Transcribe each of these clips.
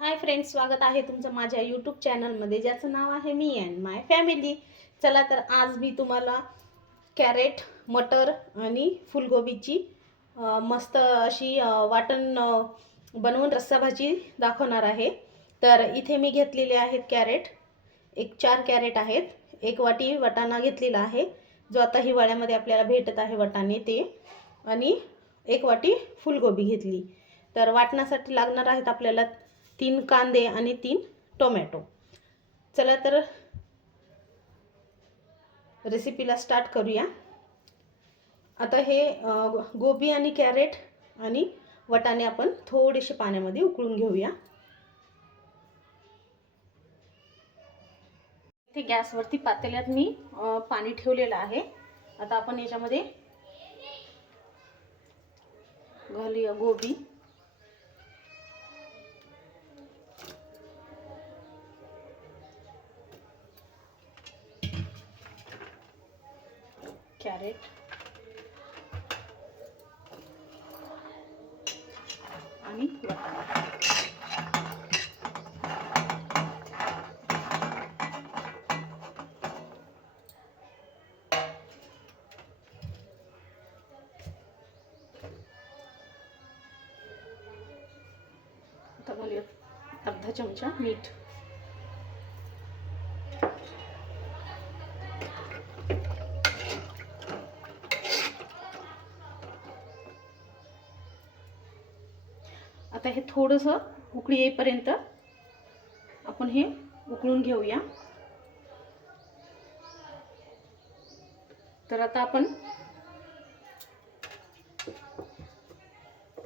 Hi friends स्वागत आहे तुमचं माझ्या यूट्यूब चॅनलमध्ये ज्याचं नाव आहे मी अँड माय फॅमिली चला तर आज मी तुम्हाला कॅरेट मटर आणि फुलगोबीची मस्त अशी वाटण बनवून रस्साभाजी दाखवणार आहे. तर इथे मी घेतलेले आहेत कॅरेट एक चार कॅरेट आहेत. एक वाटी वाटाणा घेतलेला आहे. जो आता हिवाळ्यामध्ये आपल्याला भेटत आहे वाटाणे ते. आणि एक वाटी फुलगोबी घेतली. तर वाटण्यासाठी लागणार आहेत आपल्याला तीन कांदे आणि तीन टोमॅटो. चला तर रेसिपीला स्टार्ट करूया. आता हे गोबी आणि कॅरेट आणि वटाणे आपण थोडेसे पाण्यामध्ये उकळून घेऊया. इथे गॅसवरती पातेल्यात मी पाणी ठेवलेलं आहे. आता आपण याच्यामध्ये घालूया गोबी. कॅरेट आणि वाटाणा आता घालूया अर्धा आता हे थोडंसं उकळी येईपर्यंत आपण हे उकळून घेऊया. तर आता आपण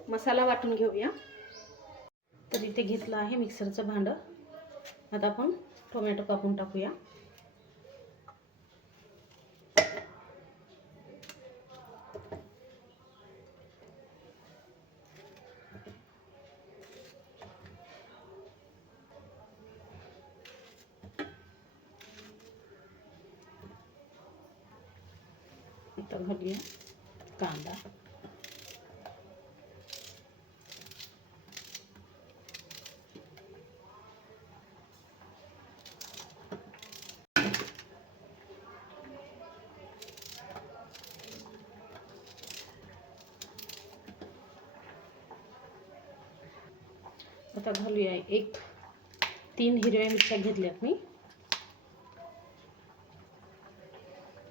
मसाला वाटून घेऊया. तर इथे घेतलं आहे मिक्सरचं भांडं. आता आपण टोमॅटो कापून टाकूया. आता घालूया कांदा. आता घालूया एक तीन हिरव्या मिरच्या घेतल्यात मी.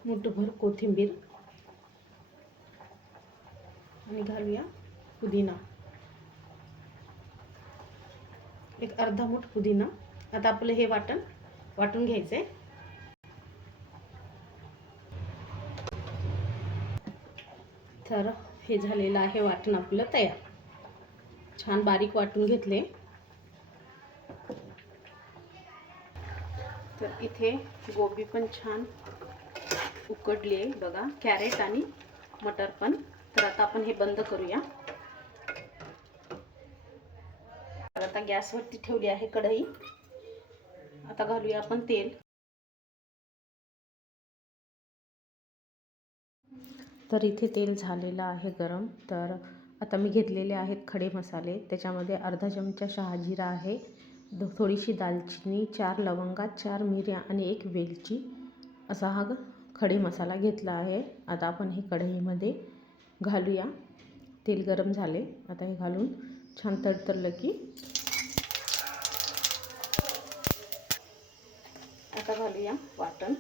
मुठभर कोथिंबीर. आणि घालूया पुदिना. एक अर्धा मूठ पुदिना. आता आपलं हे वाटण वाटून घ्यायचंय. तर हे झालेलं आहे वाटण आपलं तयार. छान बारीक वाटून घेतले. तर इथे गोबी पण छान उकडली आहे. बघा कॅरेट आणि मटर पण. तर आता आपण हे बंद करूया. तर आता गॅसवरती ठेवली आहे कढई. आता घालूया आपण तेल. तर इथे तेल झालेलं आहे गरम. तर आता मी घेतलेले आहेत खडे मसाले. त्याच्यामध्ये अर्धा चमचा शहाजिरा आहे. थोडीशी दालचिनी चार लवंगा चार मिऱ्या आणि एक वेलची असा हा ग- खडे मसाला घेतला आहे. आता आपण हे कढईमध्ये घालूया. तेल गरम झाले. आता हे घालून छान तडतडलं की. आता घालूया वाटण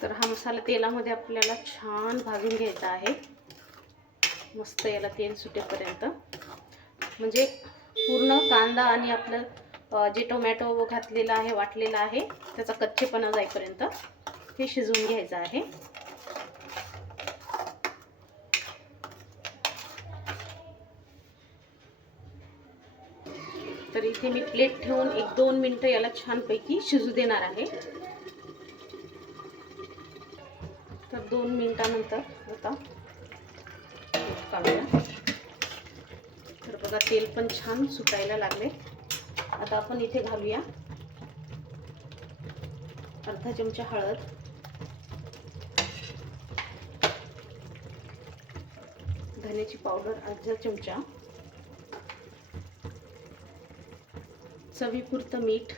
तर हा मसाला तेलामध्ये आपल्याला छान भाजून घ्यायचा आहे. मस्त याला तेल सुटेपर्यंत. म्हणजे पूर्ण कांदा आणि आपलं जे टोमॅटो घातलेलं आहे वाटलेलं आहे त्याचा कच्चेपणा जाईपर्यंत हे शिजवून घ्यायचं आहे. तर इथे मी प्लेट ठेवून एक दोन मिनटं याला छानपैकी शिजू देणार आहे तर दोन मिनटानंतर आता काढूया. तर बघा तेल पण छान सुटायला लागले. आता आपण इथे घालूया अर्धा चमचा हळद. धन्याची पावडर अर्धा चमचा. चवीपुरतं मीठ.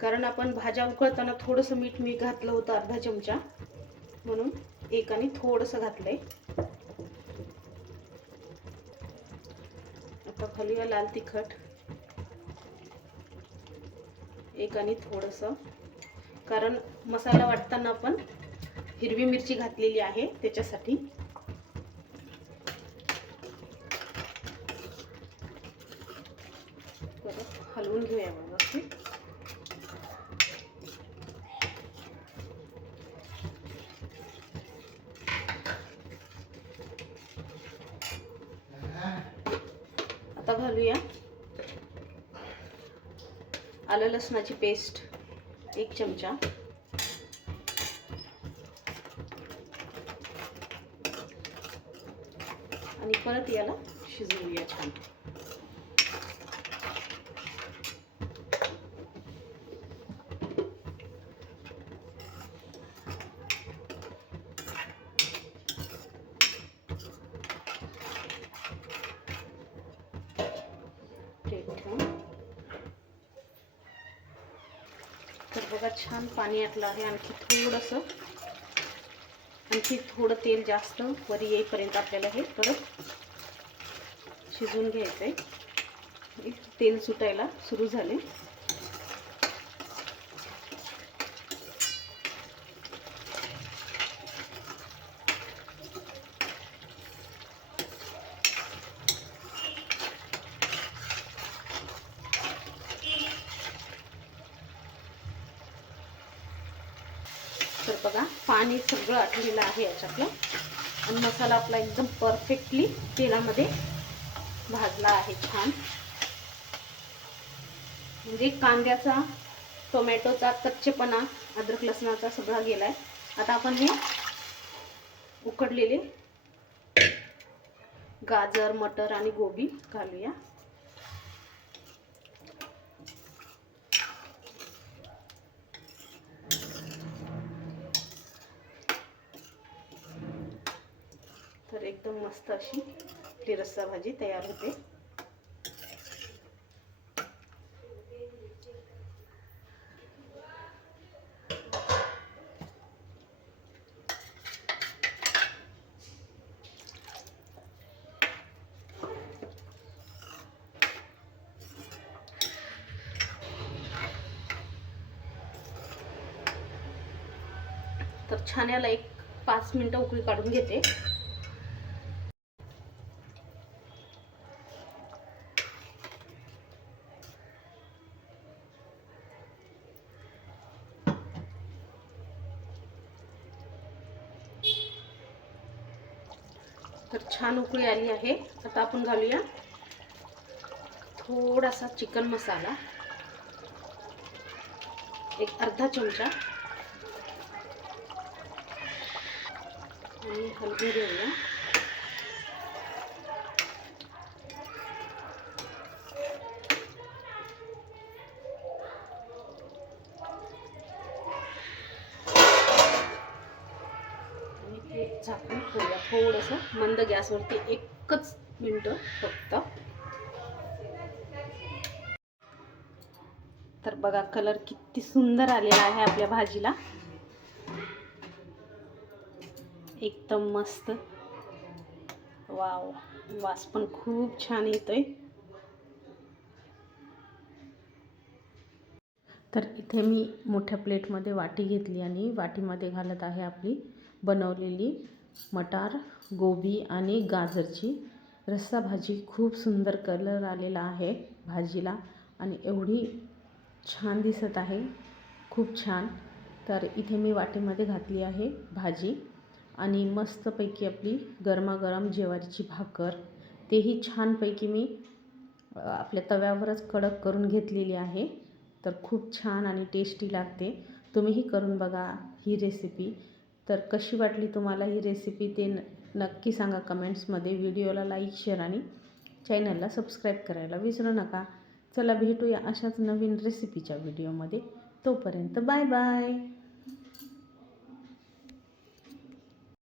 कारण आपण भाज्या उकळताना थोडंसं मीठ मी घातलं होतं अर्धा चमचा. म्हणून एकाने थोडंसं घातलं आहे आता घालूया लाल तिखट. एकाने थोडंसं कारण मसाला वाटताना आपण हिरवी मिरची घातलेली आहे त्याच्यासाठी परत हलवून घेऊया व्यवस्थित घेऊया आलं लसणाची पेस्ट एक चमचा. आणि परत याला शिजवूया छान. तर बघा छान पाणी आटलं आहे. आणखी थोडंसं आणखी थोडं तेल जास्त वरी येईपर्यंत आपल्याला हे परत शिजवून घ्यायचं आहे तेल सुटायला सुरू झाले तर बघा पाणी सगळं आटलेलं आहे याच्यातलं. आणि मसाला आपला एकदम परफेक्टली तेलामध्ये भाजला आहे छान. म्हणजे कांद्याचा टोमॅटोचा कच्चेपणा अद्रक लसणाचा सगळा गेला आहे आता आपण हे उकडलेले गाजर मटर आणि गोबी घालूया तर एकदम मस्त अशी ती रस्सा भाजी तयार होते. तर छान याला एक पाच मिनटं उकळी काढून घेते. तर छान उकळी आली आहे. आता आपण घालूया थोडासा चिकन मसाला. एक अर्धा चमचा. आणि हलवून घेऊया आणि ते झाकून ठेवूया थोडंसं. मंद गॅसवरती एकच मिनटं फक्त. तर बघा कलर किती सुंदर आलेला आहे आपल्या भाजीला. एकदम मस्त. वाव वास पण खूप छान येतोय. तर इथे मी मोठ्या प्लेटमध्ये वाटी घेतली आणि वाटीमध्ये घालत आहे आपली बनवलेली. मटार गोबी आणि गाजरची रस्सा भाजी खूप सुंदर कलर आलेला आहे भाजीला आणि एवढी छान दिसत आहे. खूप छान. तर इथे मी वाटीमध्ये घातली आहे भाजी आणि मस्तपैकी आपली गरमागरम ज्वारीची भाकर. तेही छानपैकी मी आपल्या तव्यावरच कडक करून घेतलेली आहे. तर खूप छान आणि टेस्टी लागते. तुम्हीही करून बघा ही रेसिपी तर कशी वाटली तुम्हाला ही रेसिपी ते न नक्की सांगा कमेंट्समध्ये व्हिडिओला लाईक शेअर आणि चॅनलला सबस्क्राईब करायला विसरू नका. चला भेटूया अशाच नवीन रेसिपीच्या व्हिडिओमध्ये तोपर्यंत बाय बाय